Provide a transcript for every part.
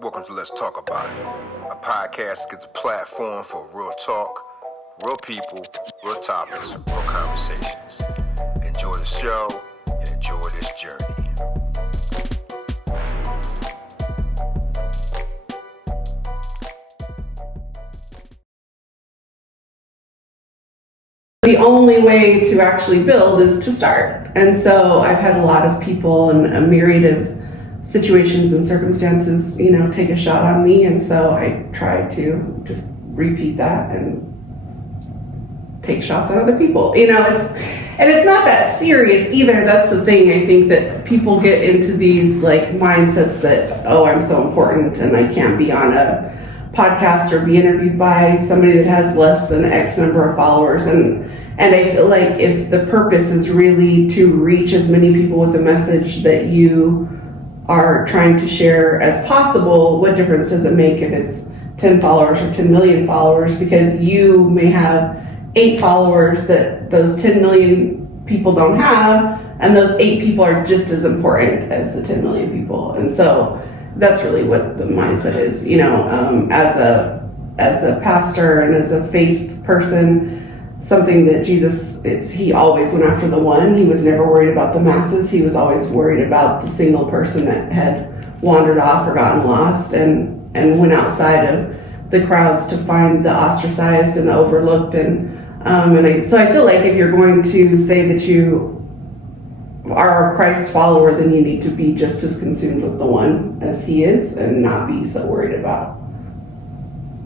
Welcome to Let's Talk About It. A podcast gets a platform for real talk, real people, real topics, real conversations. Enjoy the show and enjoy this journey. The only way to actually build is to start. And so I've had a lot of people and a myriad of situations and circumstances, take a shot on me. And so I try to just repeat that and take shots on other people. It's not that serious either. That's the thing. I think that people get into these mindsets that, oh, I'm so important and I can't be on a podcast or be interviewed by somebody that has less than X number of followers. And I feel like if the purpose is really to reach as many people with the message that you are trying to share as possible, what difference does it make if it's 10 followers or 10 million followers? Because you may have 8 followers that those 10 million people don't have, and those 8 people are just as important as the 10 million people. And so that's really what the mindset is, as a pastor and as a faith person. Something that he always went after the one. He was never worried about the masses. He was always worried about the single person that had wandered off or gotten lost and went outside of the crowds to find the ostracized and the overlooked. So I feel like if you're going to say that you are a Christ follower, then you need to be just as consumed with the one as he is and not be so worried about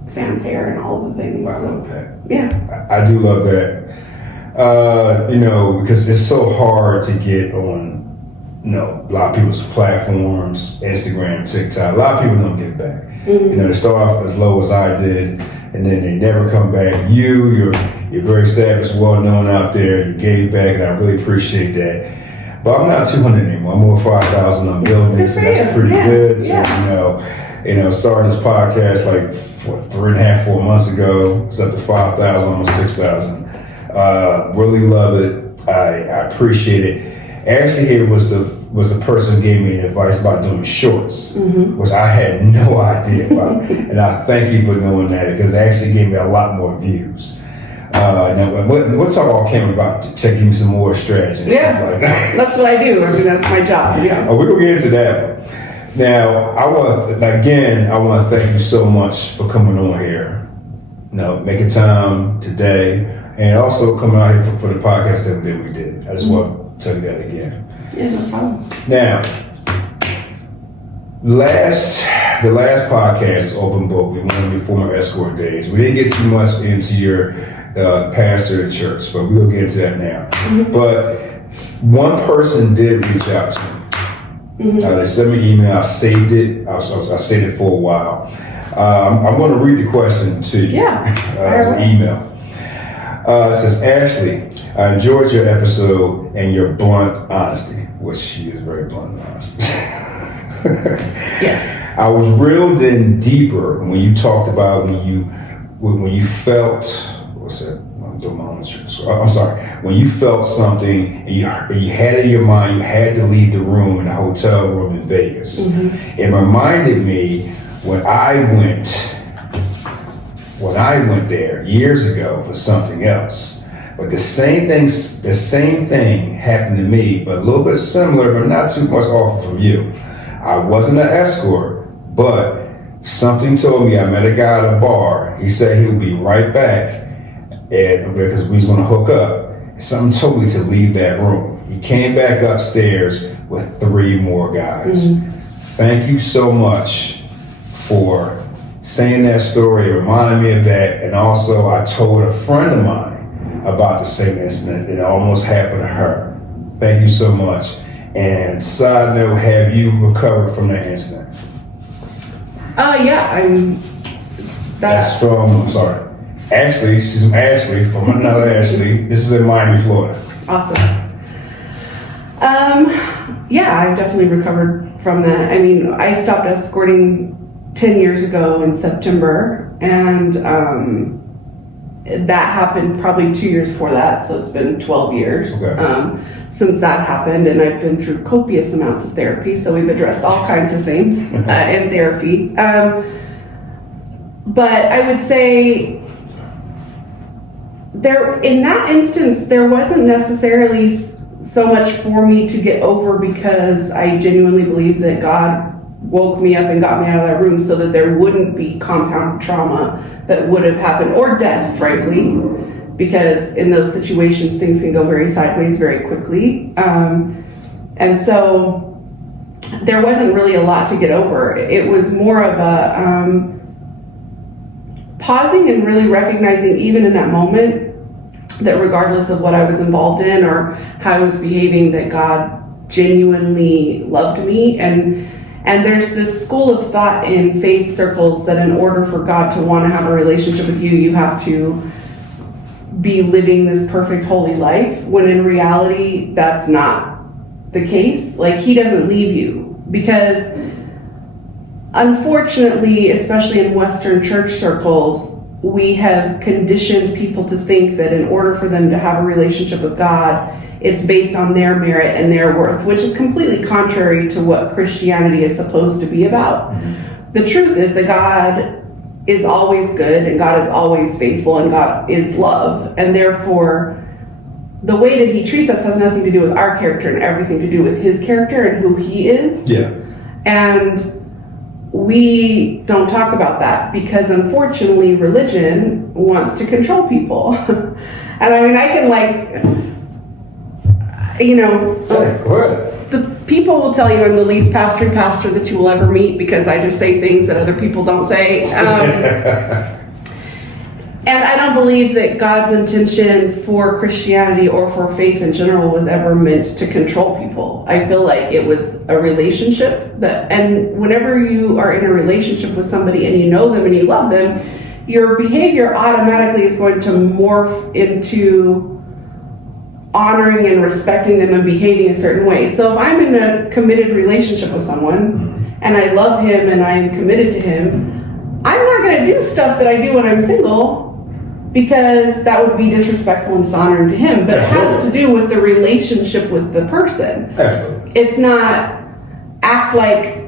fanfare and all the things. I love that. Yeah. I do love that. Because it's so hard to get on, a lot of people's platforms, Instagram, TikTok. A lot of people don't get back. Mm-hmm. They start off as low as I did, and then they never come back. You're very established, well-known out there. You gave back, and I really appreciate that. But I'm not 200 anymore. I'm over 5,000 on buildings, and that's pretty good. So, starting this podcast 3.5-4 months ago. It's up to 5,000, almost 6,000. Really love it. I appreciate it. Ashley here was the person who gave me advice about doing shorts, which I had no idea about. And I thank you for knowing that, because it actually gave me a lot more views. Now, we'll talk all came about to give me some more strategies. Yeah, like that. That's what I do. That's my job. Yeah. We're going to get into that one. Now, I want to thank you so much for coming on here. Making time today, and also coming out here for the podcast that we did. I just want to tell you that again. Yeah, no problem. Now, the last podcast, Open Book, we went on your former escort days. We didn't get too much into your pastor at church, but we'll get into that now. Mm-hmm. But one person did reach out to me. Mm-hmm. They sent me an email. I saved it. I saved it for a while. I'm going to read the question to you. Yeah. It's an email. It says, Ashley, I enjoyed your episode and your blunt honesty, which she is very blunt and honest. Yes. I was reeled in deeper when you talked about when you felt, what's that? I'm sorry. When you felt something and you had it in your mind, you had to leave the room in the hotel room in Vegas. Mm-hmm. It reminded me when I went there years ago for something else. But the same thing happened to me, but a little bit similar, but not too much off from you. I wasn't an escort, but something told me I met a guy at a bar. He said he would be right back. Because we was going to hook up. Something told me to leave that room. He came back upstairs with 3 more guys. Mm-hmm. Thank you so much for saying that story. It reminded me of that. And also I told a friend of mine about the same incident. It almost happened to her. Thank you so much. And side note, have you recovered from that incident? Yeah, That's from, I'm sorry. Ashley, she's from Ashley, from another Ashley. This is in Miami, Florida. Awesome. Yeah, I've definitely recovered from that. I stopped escorting 10 years ago in September, and that happened probably 2 years before that, so it's been 12 years since that happened, and I've been through copious amounts of therapy, so we've addressed all kinds of things in therapy. But I would say in that instance, there wasn't necessarily so much for me to get over, because I genuinely believe that God woke me up and got me out of that room so that there wouldn't be compounded trauma that would have happened, or death, frankly, because in those situations things can go very sideways very quickly. And so there wasn't really a lot to get over. It was more of a pausing and really recognizing, even in that moment, that regardless of what I was involved in or how I was behaving, that God genuinely loved me. And there's this school of thought in faith circles that in order for God to want to have a relationship with you, you have to be living this perfect holy life, when in reality that's not the case. Like, he doesn't leave you, because unfortunately, especially in Western church circles, we have conditioned people to think that in order for them to have a relationship with God, it's based on their merit and their worth, which is completely contrary to what Christianity is supposed to be about. The truth is that God is always good, and God is always faithful, and God is love, and therefore the way that he treats us has nothing to do with our character and everything to do with his character and who he is. Yeah. And we don't talk about that, because unfortunately religion wants to control people. And I mean, I can the people will tell you I'm the least pastory pastor that you will ever meet, because I just say things that other people don't say. And I don't believe that God's intention for Christianity or for faith in general was ever meant to control people. I feel like it was a relationship and whenever you are in a relationship with somebody and you know them and you love them, your behavior automatically is going to morph into honoring and respecting them and behaving a certain way. So if I'm in a committed relationship with someone and I love him and I'm committed to him, I'm not going to do stuff that I do when I'm single, because that would be disrespectful and dishonoring to him. But it has to do with the relationship with the person. It's not act like,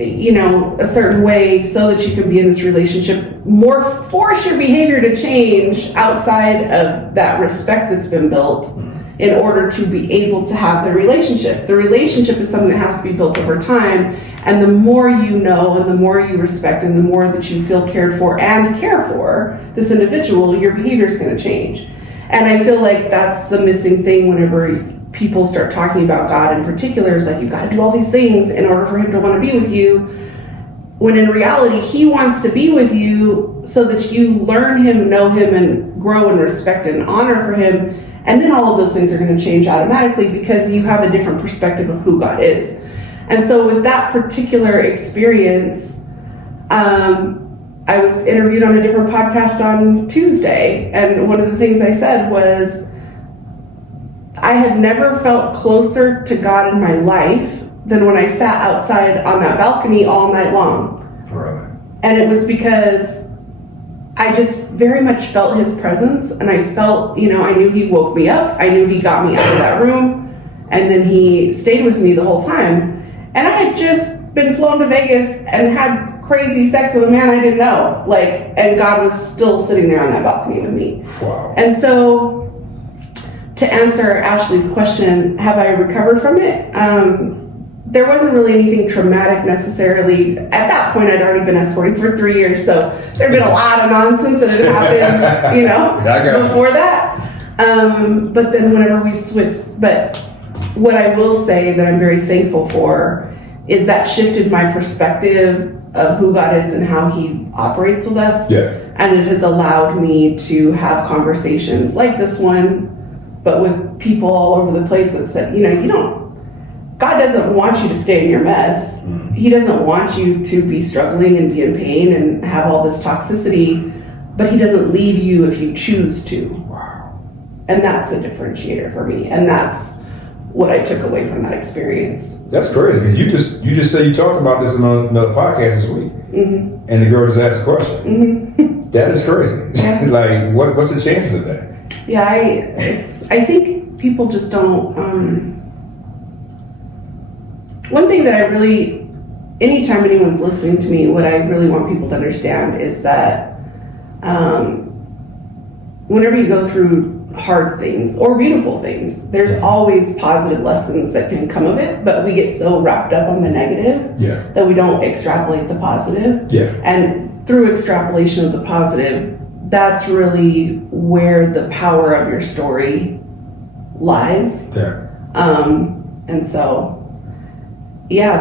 a certain way so that you can be in this relationship, more force your behavior to change outside of that respect that's been built in order to be able to have the relationship. The relationship is something that has to be built over time, and the more you know and the more you respect and the more that you feel cared for and care for this individual, your behavior is going to change. And I feel like that's the missing thing whenever people start talking about God in particular, is like, you got to do all these things in order for him to want to be with you, when in reality he wants to be with you so that you learn him, know him, and grow in respect and honor for him. And then all of those things are going to change automatically, because you have a different perspective of who God is. And so with that particular experience, I was interviewed on a different podcast on Tuesday, and one of the things I said was, I have never felt closer to God in my life than when I sat outside on that balcony all night long. Really? And it was because I just very much felt his presence, and I felt, I knew he woke me up. I knew he got me out of that room, and then he stayed with me the whole time. And I had just been flown to Vegas and had crazy sex with a man I didn't know, and God was still sitting there on that balcony with me. Wow. And so, to answer Ashley's question, have I recovered from it? There wasn't really anything traumatic necessarily. At that point, I'd already been escorting for 3 years, so there'd been a lot of nonsense that had happened, before that. But then whenever we switched, but what I will say that I'm very thankful for is that shifted my perspective of who God is and how he operates with us. Yeah. And it has allowed me to have conversations like this one, but with people all over the place that said, God doesn't want you to stay in your mess. He doesn't want you to be struggling and be in pain and have all this toxicity, but he doesn't leave you if you choose to. Wow. And that's a differentiator for me. And that's what I took away from that experience. That's crazy. You just said you talked about this in another podcast this week. And the girl just asked a question. That is crazy. Yeah. Like, what's the chances of that? Yeah, I think people just don't. One thing that I really, anytime anyone's listening to me, what I really want people to understand is that whenever you go through hard things or beautiful things, there's always positive lessons that can come of it, but we get so wrapped up on the negative Yeah. that we don't extrapolate the positive. Yeah. And through extrapolation of the positive, that's really where the power of your story lies. Yeah. And so, yeah,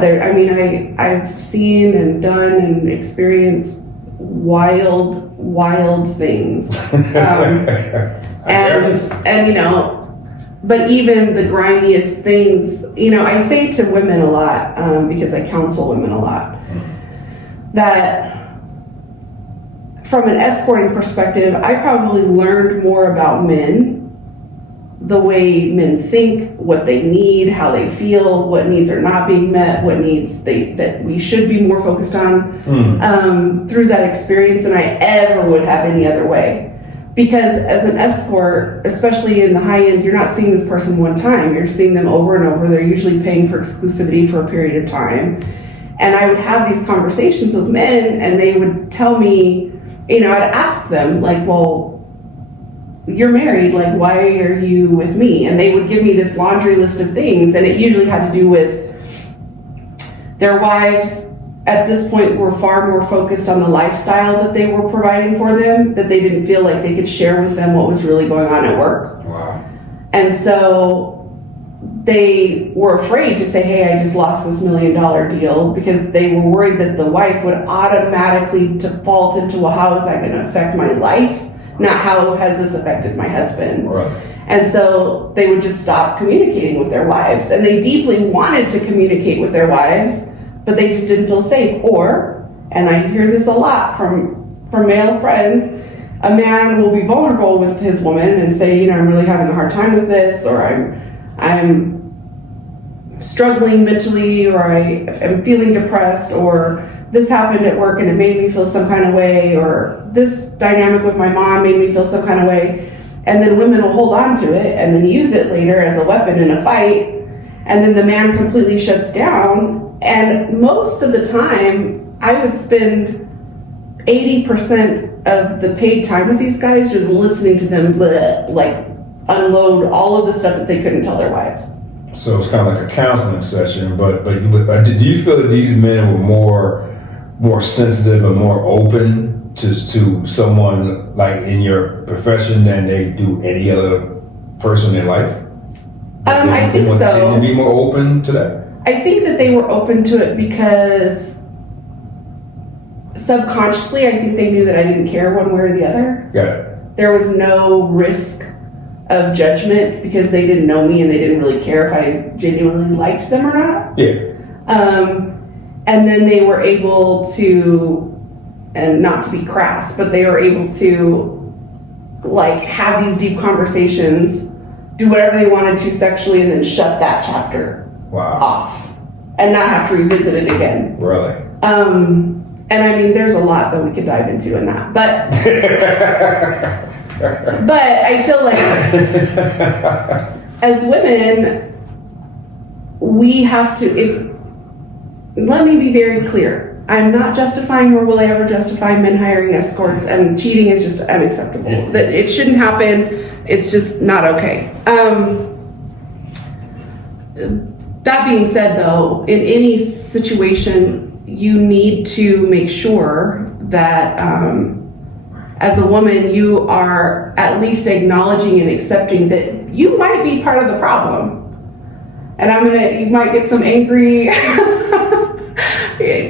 I've seen and done and experienced wild things. And you know, but even the grimiest things, you know, I say to women a lot, because I counsel women a lot, that from an escorting perspective, I probably learned more about men, the way men think, what they need, how they feel, what needs are not being met, what needs that we should be more focused on, through that experience than I ever would have any other way. Because as an escort, especially in the high end, you're not seeing this person one time. You're seeing them over and over. They're usually paying for exclusivity for a period of time. And I would have these conversations with men, and they would tell me, you know, I'd ask them, like, well, you're married, like, why are you with me? And they would give me this laundry list of things, and it usually had to do with their wives at this point were far more focused on the lifestyle that they were providing for them, that they didn't feel like they could share with them what was really going on at work. Wow. And so they were afraid to say, hey, I just lost this $1 million deal, because they were worried that the wife would automatically default into, well, how is that going to affect my life? Not how has this affected my husband? Right. And so they would just stop communicating with their wives. And they deeply wanted to communicate with their wives, but they just didn't feel safe. Or, and I hear this a lot from male friends, a man will be vulnerable with his woman and say, you know, I'm really having a hard time with this, or I'm struggling mentally, or I am feeling depressed, or this happened at work and it made me feel some kind of way, or this dynamic with my mom made me feel some kind of way. And then women will hold on to it and then use it later as a weapon in a fight. And then the man completely shuts down. And most of the time, I would spend 80% of the paid time with these guys just listening to them like unload all of the stuff that they couldn't tell their wives. So it's kind of like a counseling session, but do you feel that these men were more sensitive and more open to someone like in your profession than they do any other person in their life? I think so. Tend to be more open to that? I think that they were open to it because subconsciously, I think they knew that I didn't care one way or the other. Got it. There was no risk of judgment because they didn't know me and they didn't really care if I genuinely liked them or not. Yeah. And then they were able to, and not to be crass, but they were able to like have these deep conversations, do whatever they wanted to sexually, and then shut that chapter off and not have to revisit it again. Really? And I mean, there's a lot that we could dive into in that, but but I feel like as women, we have to, let me be very clear. I'm not justifying, nor will I ever justify men hiring escorts, and cheating is just unacceptable. That it shouldn't happen. It's just not okay. That being said, though, in any situation, you need to make sure that as a woman, you are at least acknowledging and accepting that you might be part of the problem. And you might get some angry,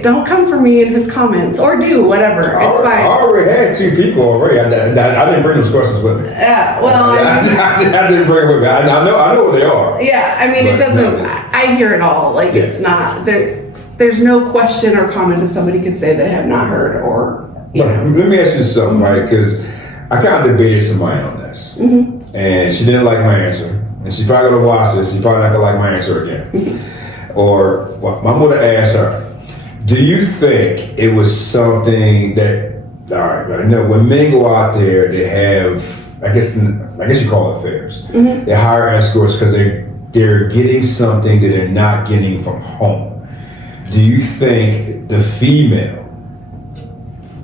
don't come for me in his comments, or do, whatever, it's fine. I already had 2 people already. I didn't bring those questions with me. Yeah, well, I didn't bring it with me. I know what they are. Yeah, I mean, it doesn't, I hear it all. Like, it's not, there's no question or comment that somebody could say they have not heard, or, you know. Let me ask you something, right? Because I kind of debated somebody on this. Mm-hmm. And she didn't like my answer. And she's probably going to watch this. She's probably not going to like my answer again. Or, well, I'm going to ask her, do you think it was something that All right, but I know when men go out there, they have, I guess you call it affairs. Mm-hmm. They hire escorts because they're getting something that they're not getting from home. Do you think the female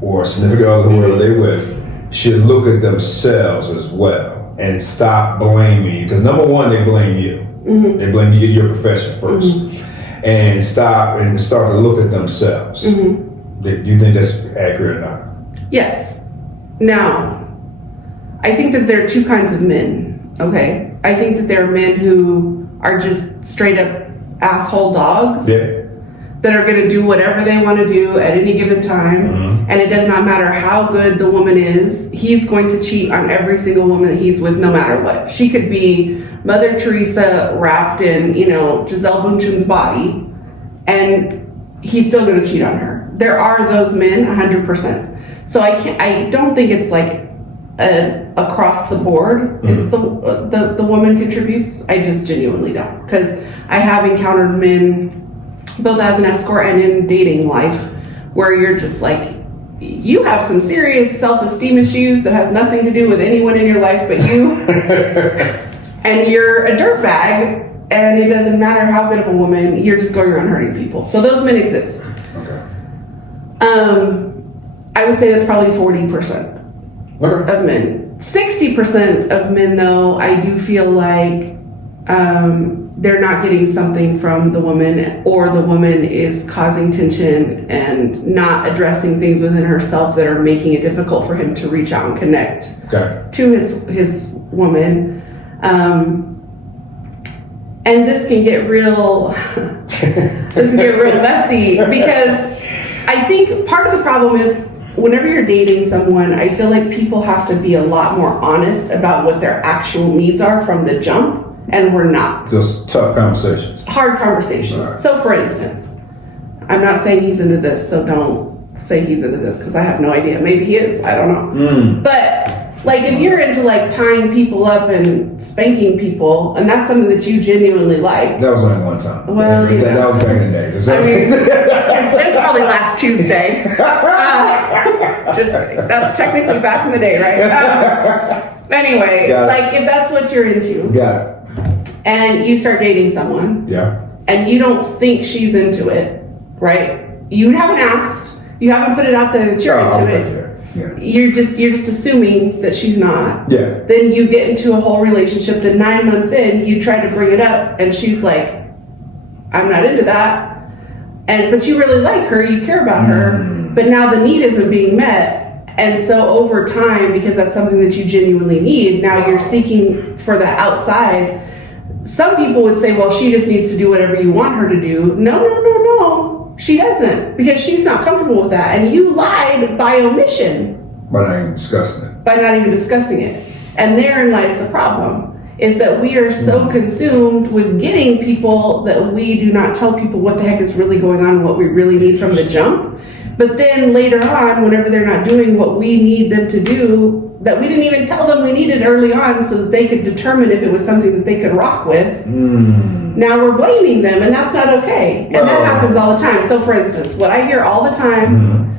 or significant other, whoever they're with, should look at themselves as well and stop blaming you? Because number one, they blame you. Mm-hmm. They blame you, your profession 1st, and start to look at themselves. Mm-hmm. Do you think that's accurate or not? Yes. Now, I think that there are two kinds of men, okay? I think that there are men who are just straight up asshole dogs that are going to do whatever they want to do at any given time, and it does not matter how good the woman is, he's going to cheat on every single woman that he's with no matter what. She could be Mother Teresa wrapped in, Giselle Bündchen's body, and he's still going to cheat on her. There are those men, 100%. So I don't think it's like across the board. It's the woman contributes. I just genuinely don't, because I have encountered men both as an escort and in dating life where you're just like, you have some serious self-esteem issues that has nothing to do with anyone in your life but you, and you're a dirtbag, and it doesn't matter how good of a woman, you're just going around hurting people. So those men exist. Okay. I would say that's probably 40% of men. 60% of men, though, I do feel like they're not getting something from the woman, or the woman is causing tension and not addressing things within herself that are making it difficult for him to reach out and connect to his woman. And this can get real messy, because I think part of the problem is whenever you're dating someone, I feel like people have to be a lot more honest about what their actual needs are from the jump, and we're not. Those tough conversations. Hard conversations. Right. So for instance, I'm not saying he's into this, so don't say he's into this, because I have no idea. Maybe he is, I don't know. But like, if you're into like tying people up and spanking people, and that's something that you genuinely like. That was only one time. Well, that was back in the day. It's probably last Tuesday. Just kidding. That's technically back in the day, right? Anyway, like, if that's what you're into. Got it. And you start dating someone. Yeah. And you don't think she's into it, right? You haven't asked. You haven't put it out there that you're into it. Yeah. You're just assuming that she's not. Yeah. Then you get into a whole relationship. Then 9 months in, you try to bring it up, and she's like, "I'm not into that." But you really like her. You care about her. But now the need isn't being met, and so over time, because that's something that you genuinely need, now you're seeking for the outside. Some people would say, "Well, she just needs to do whatever you want her to do." No. She doesn't, because she's not comfortable with that. And you lied by omission. By not even discussing it. By not even discussing it. And therein lies the problem, is that we are so consumed with getting people that we do not tell people what the heck is really going on and what we really need from the jump. But then later on, whenever they're not doing what we need them to do, that we didn't even tell them we needed early on so that they could determine if it was something that they could rock with. Now we're blaming them, and that's not okay. And that happens all the time. So for instance, what I hear all the time,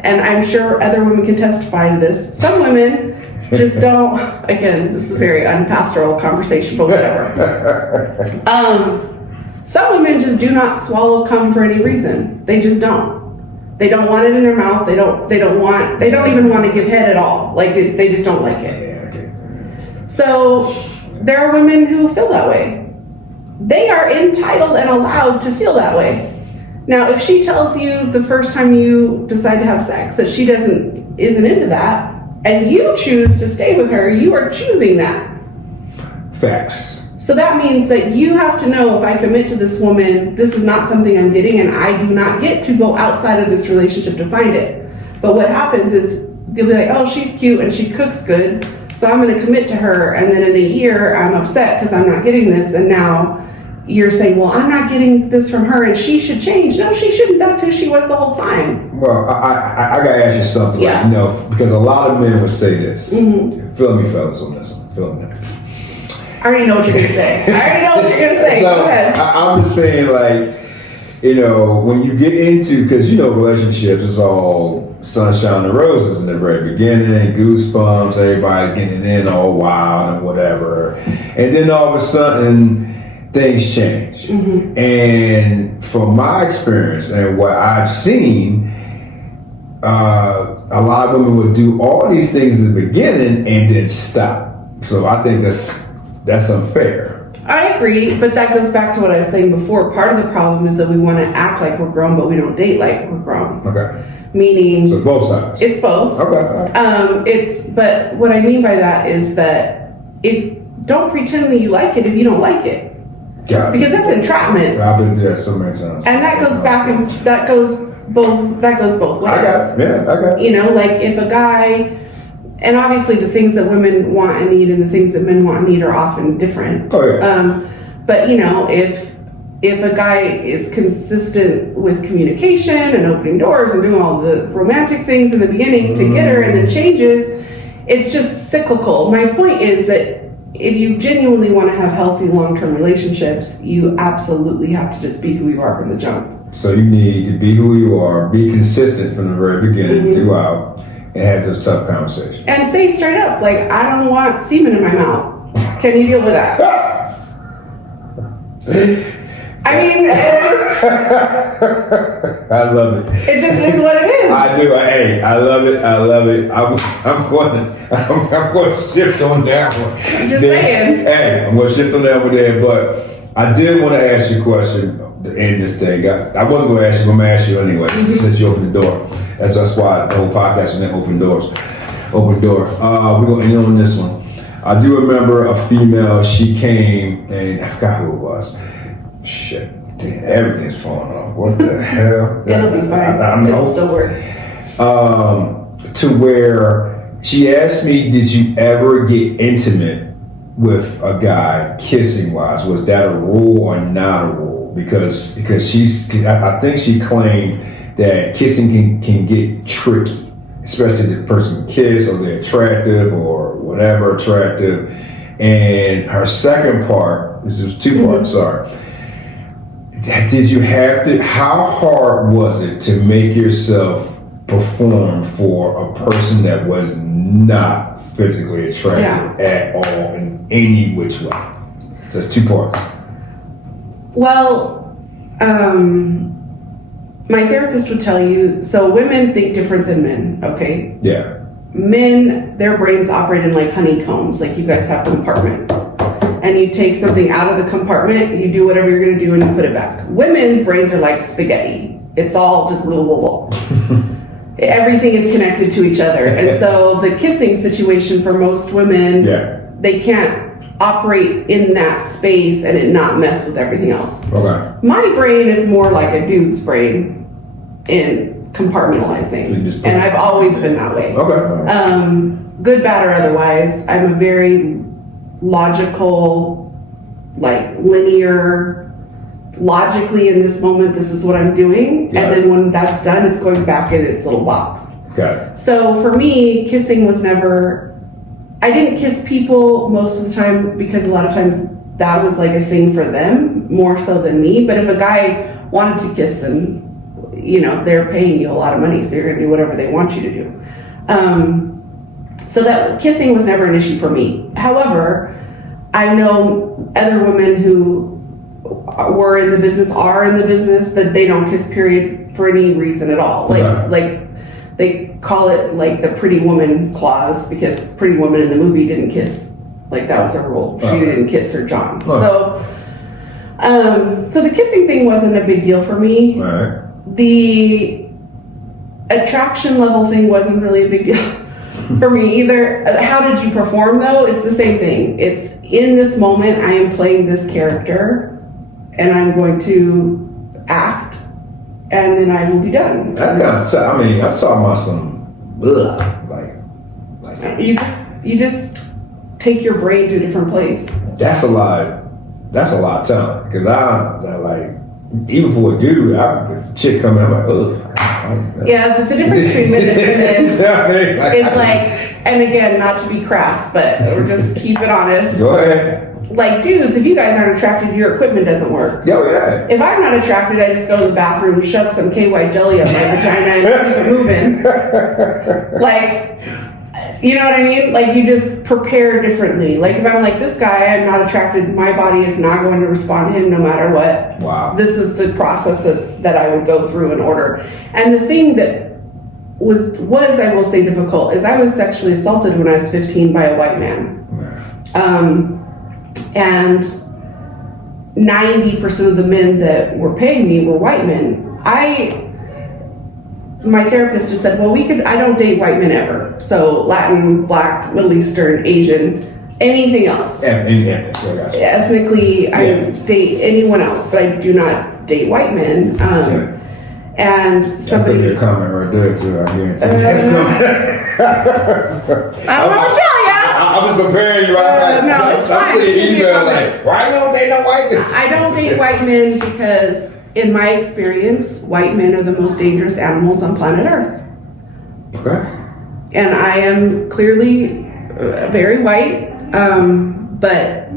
and I'm sure other women can testify to this, some women just don't, again, this is a very unpastoral conversation, but whatever. Some women just do not swallow cum for any reason. They just don't. They don't want it in their mouth. They don't even want to give head at all. Like, they just don't like it. So there are women who feel that way. They are entitled and allowed to feel that way. Now, if she tells you the first time you decide to have sex that she isn't into that, and you choose to stay with her, you are choosing that. Facts. So that means that you have to know, if I commit to this woman, this is not something I'm getting, and I do not get to go outside of this relationship to find it. But what happens is they'll be like, "Oh, she's cute and she cooks good, so I'm going to commit to her." And then in a year, I'm upset because I'm not getting this. And now you're saying, "Well, I'm not getting this from her, and she should change." No, she shouldn't. That's who she was the whole time. Well, I got to ask you something. Yeah. Because a lot of men would say this. Feel me, fellas, on this one. Feel me. I already know what you're going to say. So, go ahead. I'm just saying, like, you know, when you get into, because you know, relationships is all sunshine and roses in the very beginning, goosebumps, everybody's getting in all wild and whatever, and then all of a sudden things change. And from my experience and what I've seen, a lot of women would do all these things in the beginning and then stop. So I think that's unfair. I agree, but that goes back to what I was saying before. Part of the problem is that we want to act like we're grown, but we don't date like we're grown. Okay. Meaning, So it's both sides. it's both. Okay. But what I mean by that is that don't pretend that you like it if you don't like it, Got it. because that's entrapment, I've been through that so many times. and that goes back and that goes both ways. I got it. Yeah, I got it. You know, like if a guy, and obviously the things that women want and need and the things that men want and need are often different. Oh, yeah. But you know, if a guy is consistent with communication and opening doors and doing all the romantic things in the beginning to get her and then changes, it's just cyclical. My point is that if you genuinely want to have healthy long-term relationships, you absolutely have to just be who you are from the jump. So you need to be who you are, be consistent from the very beginning throughout, and have those tough conversations. And say straight up, like, I don't want semen in my mouth. Can you deal with that? I mean, I love it. it just is what it is. I do. Hey, I love it. I love it. I'm going to shift on that one. I'm just saying. Hey, I'm going to shift on that one there. But I did want to ask you a question to end this thing. I wasn't going to ask you. I'm going to ask you anyway since you opened the door. That's why the whole podcast was named Open Doors. Open Door. We're going to end on this one. I do remember a female. She came and I forgot who it was. Shit. Damn, everything's falling off. What the hell? It'll be fine. It'll still work. To where she asked me, did you ever get intimate with a guy kissing wise? Was that a rule or not a rule? Because I think she claimed that kissing can get tricky, especially if the person can kiss or they're attractive or whatever attractive. And her second part, this was two parts, sorry. Did you have to, how hard was it to make yourself perform for a person that was not physically attractive at all in any which way? So it's two parts. Well, my therapist would tell you, so women think different than men, okay? Yeah. Men, their brains operate in like honeycombs, like you guys have compartments. And you take something out of the compartment, you do whatever you're gonna do, and you put it back. Women's brains are like spaghetti. It's all just blah, blah, blah. Everything is connected to each other. And so the kissing situation for most women, they can't operate in that space and it not mess with everything else. Okay. My brain is more like a dude's brain in compartmentalizing. And I've always been that way. Okay. Good, bad, or otherwise, I'm a very logical, like linear, logically in this moment, this is what I'm doing. And then when that's done, it's going back in its little box. Got it. So for me, kissing was never, I didn't kiss people most of the time because a lot of times that was like a thing for them more so than me. But if a guy wanted to kiss, then, you know, they're paying you a lot of money, so you're going to do whatever they want you to do. So that kissing was never an issue for me. However, I know other women who were in the business, are in the business, that they don't kiss period for any reason at all. Like they call it like the Pretty Woman clause, because Pretty Woman in the movie didn't kiss. Like that was a rule. She didn't kiss her John. So the kissing thing wasn't a big deal for me. Right. The attraction level thing wasn't really a big deal for me either. How did you perform though? It's the same thing. It's in this moment, I am playing this character and I'm going to act and then I will be done. That kind of, I mean, I'm talking about some, like you just take your brain to a different place. That's a lot of time. Because I like, even for a dude, if a chick come in, I'm like, ugh. Yeah, but the difference between men and women is like, and again, not to be crass, but we're just keep it honest. Go ahead. like dudes, if you guys aren't attracted, your equipment doesn't work. Yo, yeah. If I'm not attracted, I just go to the bathroom, shove some KY jelly up my vagina and keep it moving. Like, you know what I mean? Like, you just prepare differently. Like, if I'm like, this guy, I'm not attracted, my body is not going to respond to him no matter what. Wow. This is the process that I would go through in order. And the thing that was I will say difficult is I was sexually assaulted when I was 15 by a white man. And 90% of the men that were paying me were white men. My therapist just said, well, I don't date white men ever. So Latin, Black, Middle Eastern, Asian, anything else. Ethnically, I date anyone else, but I do not date white men. And That's somebody... gonna be a comment right there too, I guarantee. I'm gonna tell ya! I'm just preparing you right now. No, I'm seeing email like, why you don't date no white men? I don't date white men because, in my experience, white men are the most dangerous animals on planet Earth. Okay. And I am clearly very white, but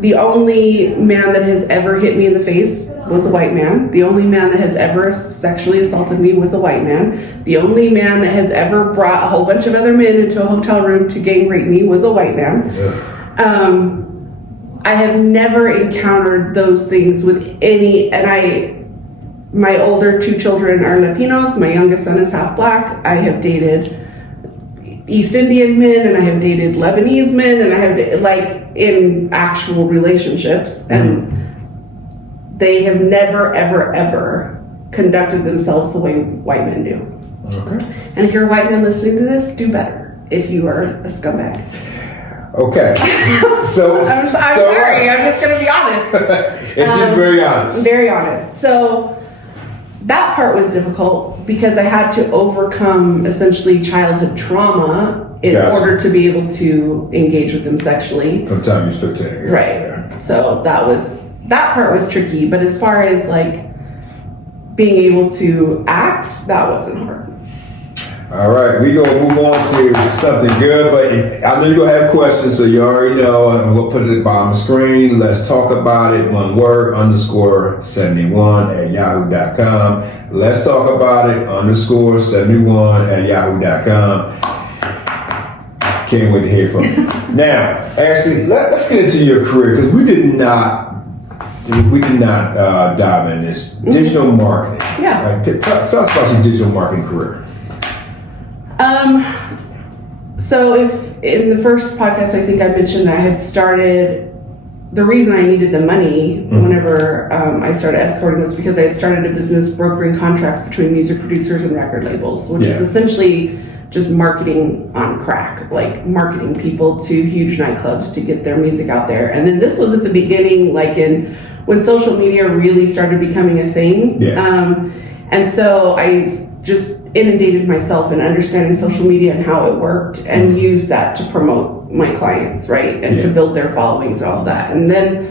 the only man that has ever hit me in the face was a white man. The only man that has ever sexually assaulted me was a white man. The only man that has ever brought a whole bunch of other men into a hotel room to gang rape me was a white man. Yeah. I have never encountered those things with any, and my older 2 children are Latinos, my youngest son is half Black. I have dated East Indian men, and I have dated Lebanese men, and I have, like, in actual relationships, and they have never, ever, ever conducted themselves the way white men do. Okay. And if you're a white man listening to this, do better if you are a scumbag. Okay. So I'm sorry, I'm just going to be honest. It's just very honest. Very honest. So that part was difficult because I had to overcome essentially childhood trauma in order to be able to engage with them sexually. From time you're 15. Yeah. Right. Yeah. So that part was tricky, but as far as like being able to act, that wasn't hard. All right, we're going to move on to something good, but I know you're going to have questions, so you already know, and we'll put it at the bottom of the screen. Let's talk about it, one word, _71 at yahoo.com. Let's talk about it, _71 at yahoo.com. Can't wait to hear from you. Now, actually, let's get into your career, because we did not dive in this. Digital marketing. Yeah. Right, tell us about your digital marketing career. So if in the first podcast, I think I mentioned that I had started, the reason I needed the money whenever I started escorting was because I had started a business brokering contracts between music producers and record labels, which is essentially just marketing on crack, like marketing people to huge nightclubs to get their music out there. And then this was at the beginning, like when social media really started becoming a thing. Yeah. And so I just inundated myself in understanding social media and how it worked and used that to promote my clients, right? And to build their followings and all of that. And then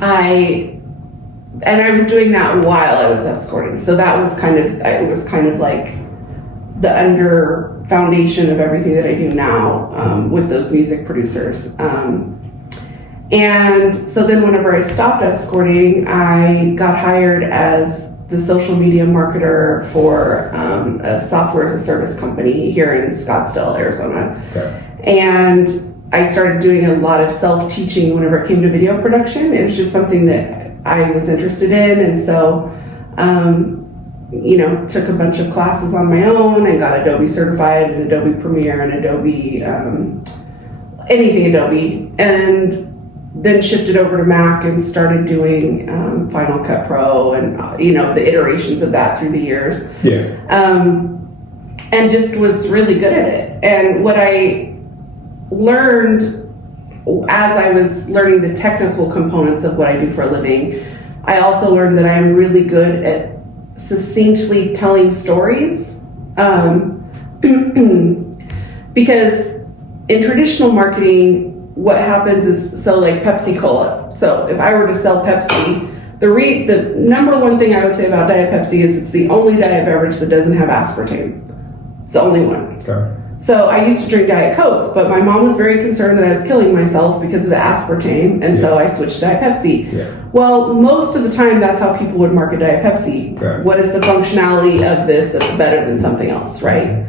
I was doing that while I was escorting. So that was it was kind of like the under foundation of everything that I do now with those music producers. And so then whenever I stopped escorting, I got hired as the social media marketer for a software as a service company here in Scottsdale, Arizona. Okay. And I started doing a lot of self-teaching whenever it came to video production. It was just something that I was interested in. And so, took a bunch of classes on my own and got Adobe certified in Adobe Premiere and Adobe, anything Adobe. And then shifted over to Mac and started doing Final Cut Pro and the iterations of that through the years. Yeah. And just was really good at it. And what I learned as I was learning the technical components of what I do for a living, I also learned that I am really good at succinctly telling stories. Because in traditional marketing, what happens is, so like Pepsi Cola. So if I were to sell Pepsi, the number one thing I would say about Diet Pepsi is it's the only diet beverage that doesn't have aspartame. It's the only one. Okay. So I used to drink Diet Coke, but my mom was very concerned that I was killing myself because of the aspartame, and so I switched to Diet Pepsi. Yeah. Well, most of the time, that's how people would market Diet Pepsi. Okay. What is the functionality of this that's better than something else, right?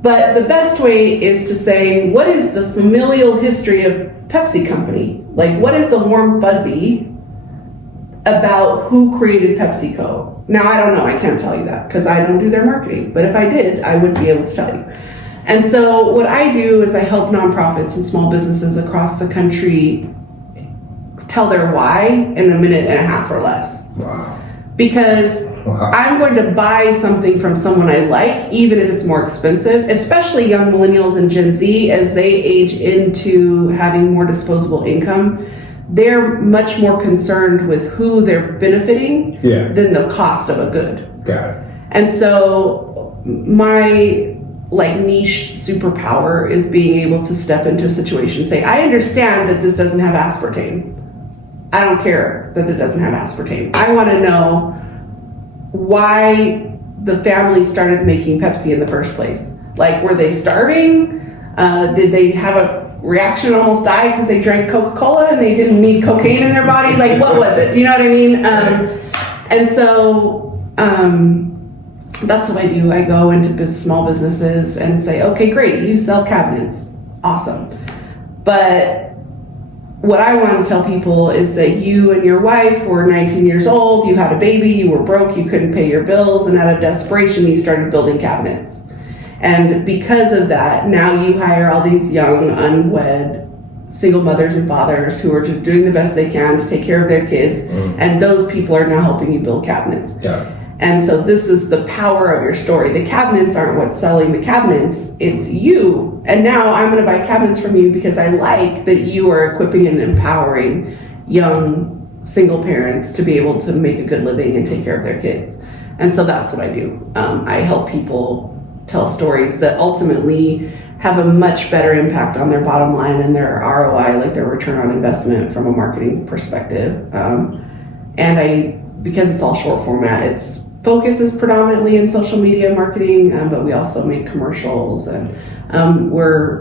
But the best way is to say, what is the familial history of Pepsi Company? Like, what is the warm fuzzy about who created PepsiCo? Now, I don't know. I can't tell you that because I don't do their marketing. But if I did, I would be able to tell you. And so what I do is I help nonprofits and small businesses across the country tell their why in a minute and a half or less. Wow. Because I'm going to buy something from someone I like, even if it's more expensive, especially young millennials and Gen Z, as they age into having more disposable income. They're much more concerned with who they're benefiting than the cost of a good. Got it. And so my niche superpower is being able to step into a situation and say, I understand that this doesn't have aspartame. I don't care that it doesn't have aspartame. I want to know why the family started making Pepsi in the first place. Like, were they starving? Did they have a reaction and almost die because they drank Coca-Cola and they didn't need cocaine in their body? Like, what was it? Do you know what I mean? And so that's what I do. I go into small businesses and say, okay, great, you sell cabinets. Awesome. But what I want to tell people is that you and your wife were 19 years old, you had a baby, you were broke, you couldn't pay your bills, and out of desperation, you started building cabinets. And because of that, now you hire all these young, unwed, single mothers and fathers who are just doing the best they can to take care of their kids, and those people are now helping you build cabinets. Yeah. And so this is the power of your story. The cabinets aren't what's selling the cabinets, it's you. And now I'm going to buy cabinets from you because I like that you are equipping and empowering young single parents to be able to make a good living and take care of their kids. And so that's what I do. I help people tell stories that ultimately have a much better impact on their bottom line and their ROI, like their return on investment from a marketing perspective. Because it's all short format, its focus is predominantly in social media marketing, but we also make commercials, and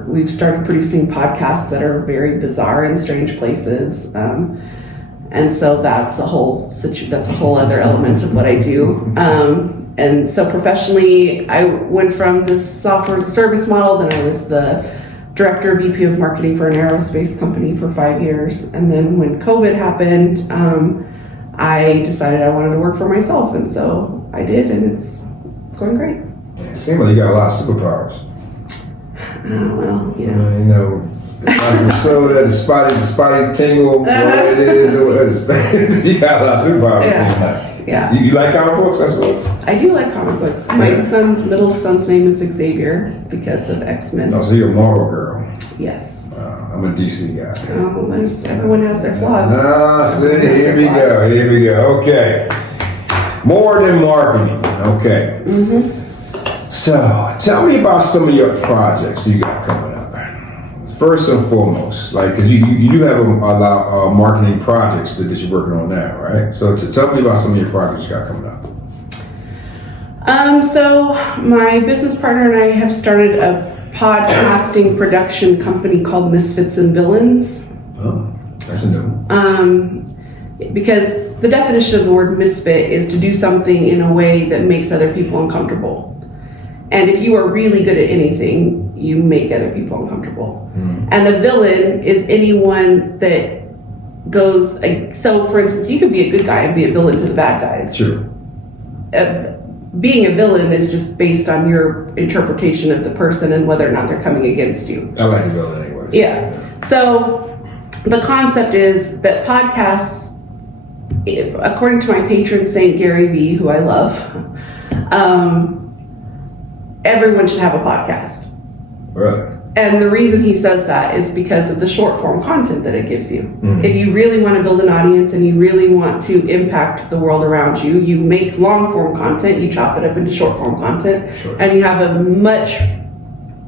we've started producing podcasts that are very bizarre and strange places, and so that's a whole other element of what I do. And so professionally, I went from this software as a service model, then I was the director, VP of marketing for an aerospace company for 5 years, and then when COVID happened, I decided I wanted to work for myself, and so I did, and it's going great. It seems like you got a lot of superpowers. Well, yeah. You know, the spotty soda, the spotty tingle, whatever it is, you got a lot of superpowers. Yeah. Yeah. You like comic books, I suppose? I do like comic books. My middle son's name is Xavier because of X-Men. Oh, so you're a Marvel girl. Yes. I'm a DC guy. Oh, everyone has their flaws. See, here we go. Okay. More than marketing. Okay. So, tell me about some of your projects you got coming up. First and foremost, because you do have a lot of marketing projects that you're working on now, right? So, tell me about some of your projects you got coming up. So my business partner and I have started a podcasting production company called Misfits and Villains. Oh, that's a new one. Because the definition of the word misfit is to do something in a way that makes other people uncomfortable. And if you are really good at anything, you make other people uncomfortable. And a villain is anyone that goes, so for instance, you could be a good guy and be a villain to the bad guys. Sure. Being a villain is just based on your interpretation of the person and whether or not they're coming against you. I like the villain anyways. Yeah. So the concept is that podcasts, according to my patron saint Gary Vee, who I love, everyone should have a podcast. Really? And the reason he says that is because of the short form content that it gives you. If you really want to build an audience and you really want to impact the world around you, you make long form content, you chop it up into short form content, and you have a much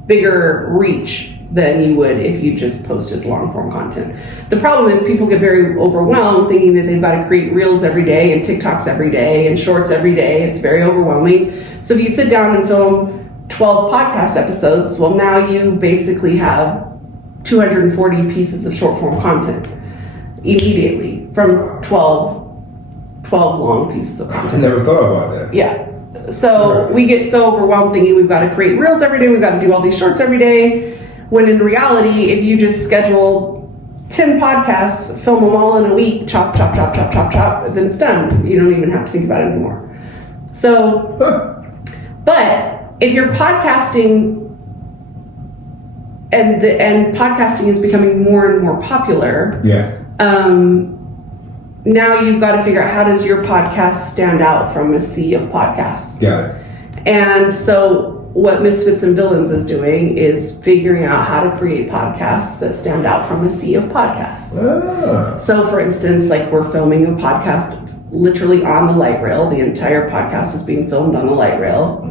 bigger reach than you would if you just posted long form content. The problem is people get very overwhelmed thinking that they've got to create reels every day and TikToks every day and shorts every day. It's very overwhelming. So if you sit down and film 12 podcast episodes. Well, now you basically have 240 pieces of short form content immediately from 12 long pieces of I content. never thought about that. Yeah. So we get so overwhelmed thinking we've got to create reels every day, we've got to do all these shorts every day, when in reality, if you just schedule 10 podcasts, film them all in a week, chop, chop, chop, chop, chop, chop, then it's done. You don't even have to think about it anymore. So, but if you're podcasting and podcasting is becoming more and more popular, Yeah. now you've got to figure out, how does your podcast stand out from a sea of podcasts? Got it. And so what Misfits and Villains is doing is figuring out how to create podcasts that stand out from a sea of podcasts. Ah. So for instance, like we're filming a podcast literally on the light rail. The entire podcast is being filmed on the light rail.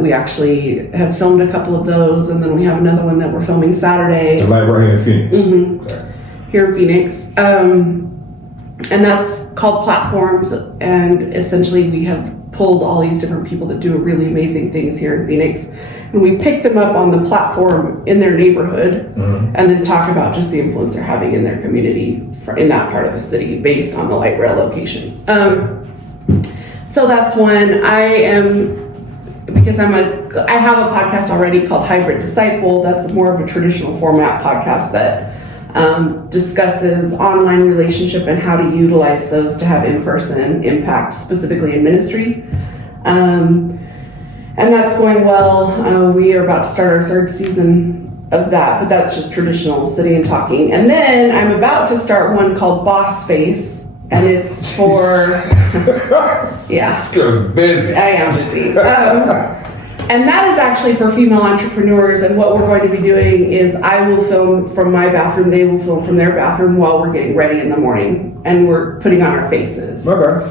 We actually have filmed a couple of those, and then we have another one that we're filming Saturday. The light right here in Phoenix. Okay. Here in Phoenix. And that's called Platforms, and essentially we have pulled all these different people that do really amazing things here in Phoenix, and we pick them up on the platform in their neighborhood, and then talk about just the influence they're having in their community in that part of the city based on the light rail location. So that's one. Because I have a podcast already called Hybrid Disciple. That's more of a traditional format podcast that discusses online relationship and how to utilize those to have in-person impact, specifically in ministry. And that's going well. We are about to start our 3rd season of that, but that's just traditional sitting and talking. And then I'm about to start one called Boss Space, and it's for, yeah. This girl's busy. I am busy. And that is actually for female entrepreneurs, and what we're going to be doing is I will film from my bathroom, they will film from their bathroom while we're getting ready in the morning, and we're putting on our faces. Okay.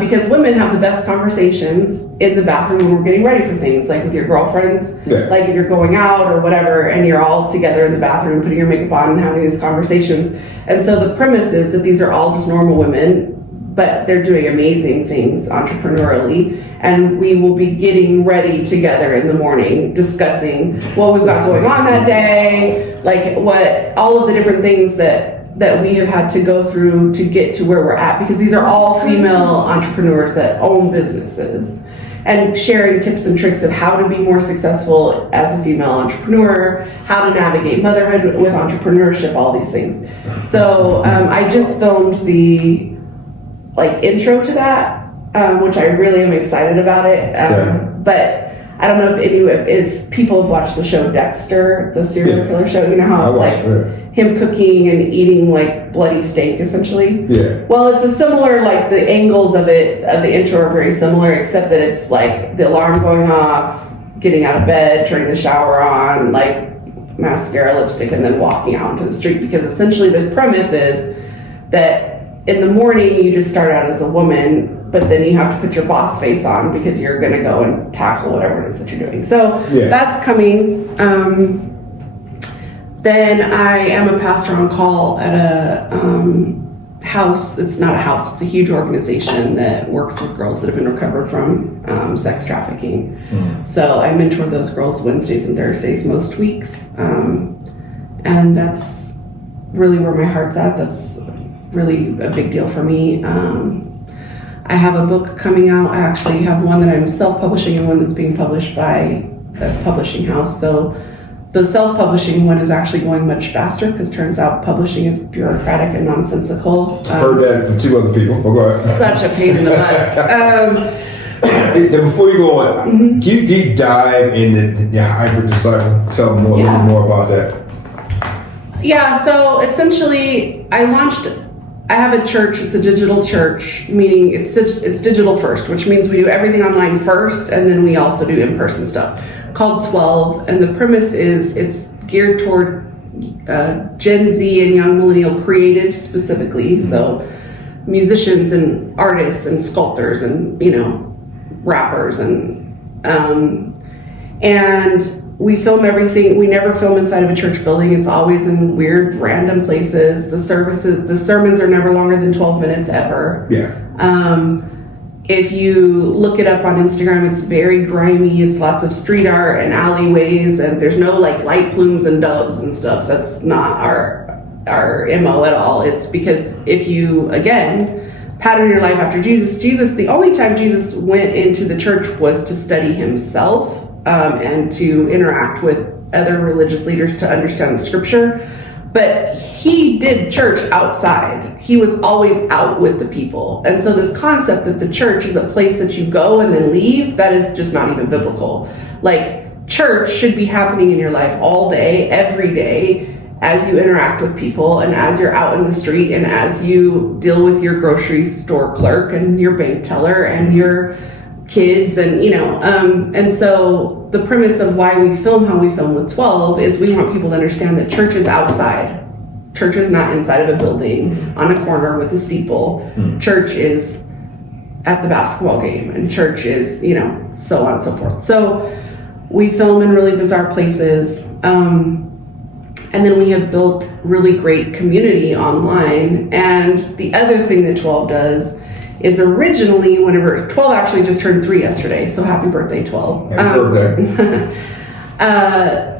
Because women have the best conversations in the bathroom when we're getting ready for things, like with your girlfriends, Yeah. like if you're going out or whatever, and you're all together in the bathroom putting your makeup on and having these conversations. And so the premise is that these are all just normal women, but they're doing amazing things entrepreneurially, and we will be getting ready together in the morning, discussing what we've got going on that day, like what all of the different things that we have had to go through to get to where we're at, because these are all female entrepreneurs that own businesses, and sharing tips and tricks of how to be more successful as a female entrepreneur, how to navigate motherhood with entrepreneurship, all these things. So I just filmed the intro to that, which I really am excited about it. But I don't know if people have watched the show Dexter, the serial killer show. You know how it's like him cooking and eating like bloody steak, essentially. Yeah. Well, it's a similar, like the angles of the intro are very similar, except that it's like the alarm going off, getting out of bed, turning the shower on, like mascara, lipstick, and then walking out into the street. Because essentially the premise is that in the morning, you just start out as a woman, but then you have to put your boss face on because you're going to go and tackle whatever it is that you're doing. So that's coming. Then I am a pastor on call at a house. It's not a house. It's a huge organization that works with girls that have been recovered from sex trafficking. So I mentor those girls Wednesdays and Thursdays most weeks. And that's really where my heart's at. That's really a big deal for me. I have a book coming out. I actually have one that I'm self-publishing and one that's being published by a publishing house. So the self-publishing one is actually going much faster, because turns out publishing is bureaucratic and nonsensical. I've heard that from 2 other people. Go ahead. Such a pain in the butt. Before you go on, can you deep dive into the Hybrid Disciple? Tell me a little more about that. Yeah, so essentially I have a church. It's a digital church, meaning it's digital first, which means we do everything online first, and then we also do in-person stuff, called 12. And the premise is it's geared toward Gen Z and young millennial creatives specifically. So musicians and artists and sculptors and, rappers and we film everything. We never film inside of a church building. It's always in weird, random places. The sermons are never longer than 12 minutes ever. Yeah. If you look it up on Instagram, it's very grimy. It's lots of street art and alleyways, and there's no like light plumes and doves and stuff. That's not our MO at all. It's because if you, again, pattern your life after Jesus, the only time Jesus went into the church was to study himself and to interact with other religious leaders to understand the scripture. But he did church outside. He was always out with the people. And so this concept that the church is a place that you go and then leave, that is just not even biblical. Like, church should be happening in your life all day, every day, as you interact with people and as you're out in the street and as you deal with your grocery store clerk and your bank teller and your kids and, and so the premise of why we film how we film with 12 is we want people to understand that church is outside. Church is not inside of a building on a corner with a steeple. Church is at the basketball game, and church is, so on and so forth. So we film in really bizarre places. And then we have built really great community online. And the other thing that 12 does is originally, whenever 12 actually just turned 3 yesterday, so happy birthday, 12. Happy birthday.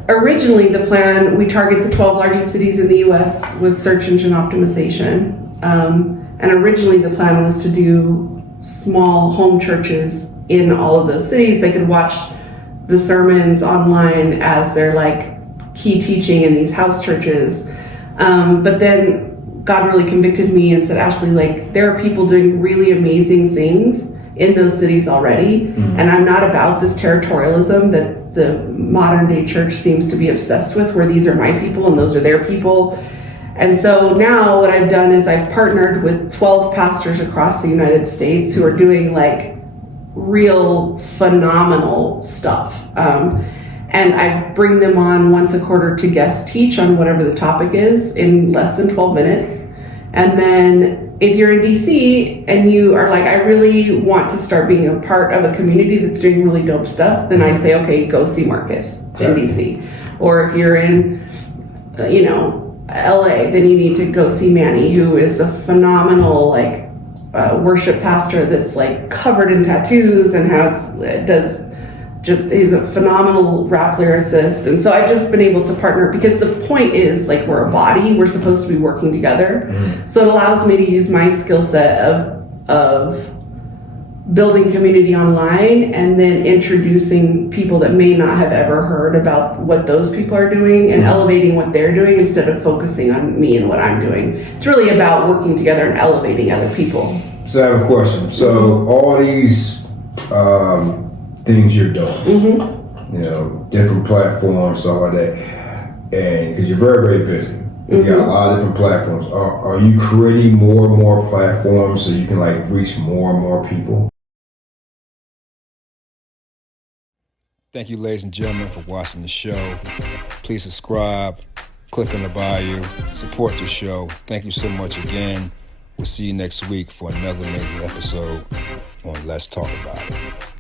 Originally, the plan, we target the 12 largest cities in the US with search engine optimization. And originally, the plan was to do small home churches in all of those cities. They could watch the sermons online as their key teaching in these house churches. But then God really convicted me and said, Ashley, there are people doing really amazing things in those cities already. And I'm not about this territorialism that the modern day church seems to be obsessed with, where these are my people and those are their people. And so now what I've done is I've partnered with 12 pastors across the United States who are doing real phenomenal stuff. And I bring them on once a quarter to guest teach on whatever the topic is in less than 12 minutes. And then if you're in DC and you are I really want to start being a part of a community that's doing really dope stuff, then I say, okay, go see Marcus in DC. Or if you're in, LA, then you need to go see Manny, who is a phenomenal, worship pastor that's covered in tattoos and he's a phenomenal rap lyricist. And so I've just been able to partner because the point is we're a body, we're supposed to be working together. So it allows me to use my skill set of building community online and then introducing people that may not have ever heard about what those people are doing and elevating what they're doing instead of focusing on me and what I'm doing. It's really about working together and elevating other people. So I have a question. So all these things you're doing, different platforms, stuff like that, and because you're very, very busy, you got a lot of different platforms. Are you creating more and more platforms so you can reach more and more people? Thank you, ladies and gentlemen, for watching the show. Please subscribe, click on the bio, support the show. Thank you so much again. We'll see you next week for another amazing episode on Let's Talk About It.